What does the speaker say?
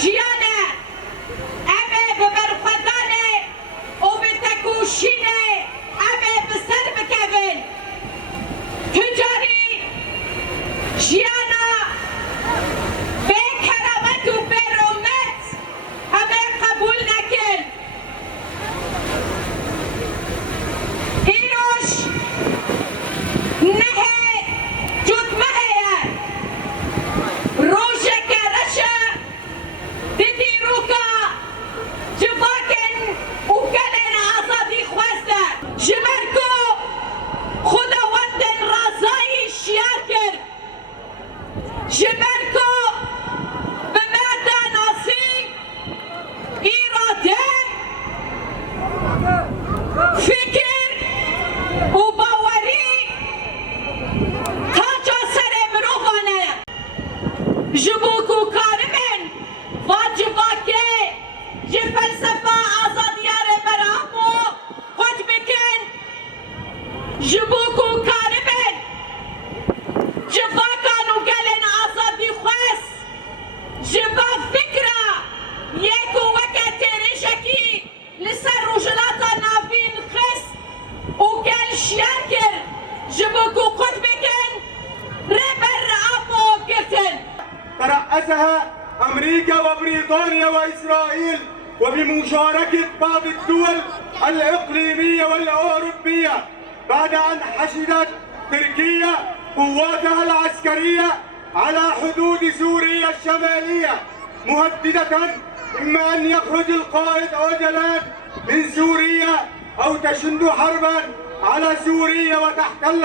جيانا أبي ببرفداني وبتكوشيني أبي بسر بكفن تجاري جيانا بكرامت وبرمت أبي قبول نكن إيروش نهي جود مهيا روشك رشا ديدي روكا جباكن وكلن عصادي خواستا جمركو خداوندن رازاي شياكر جمركو بمادا ناصي إرادة فكر وباوري تاجا سر مروفانه جبوكو كارمن واجباكي جي فلسفة آزاديار برامو خود بكن جبوكو كارمن جباكانو قلن آزادي خوس جبا فكرة يكو وكتي رشكي لسر رجلاتا نافين خس وقال شاكر جبوكو خود بكن ربر أبو قتل ترأسها أمريكا وبريطانيا وإسرائيل وبمشاركة بعض الدول الإقليمية والأوروبية بعد أن حشدت تركيا قواتها العسكرية على حدود سوريا الشمالية مهددة إما أن يخرج القائد أوجلان من سوريا أو تشن حربا على سوريا وتحتلها.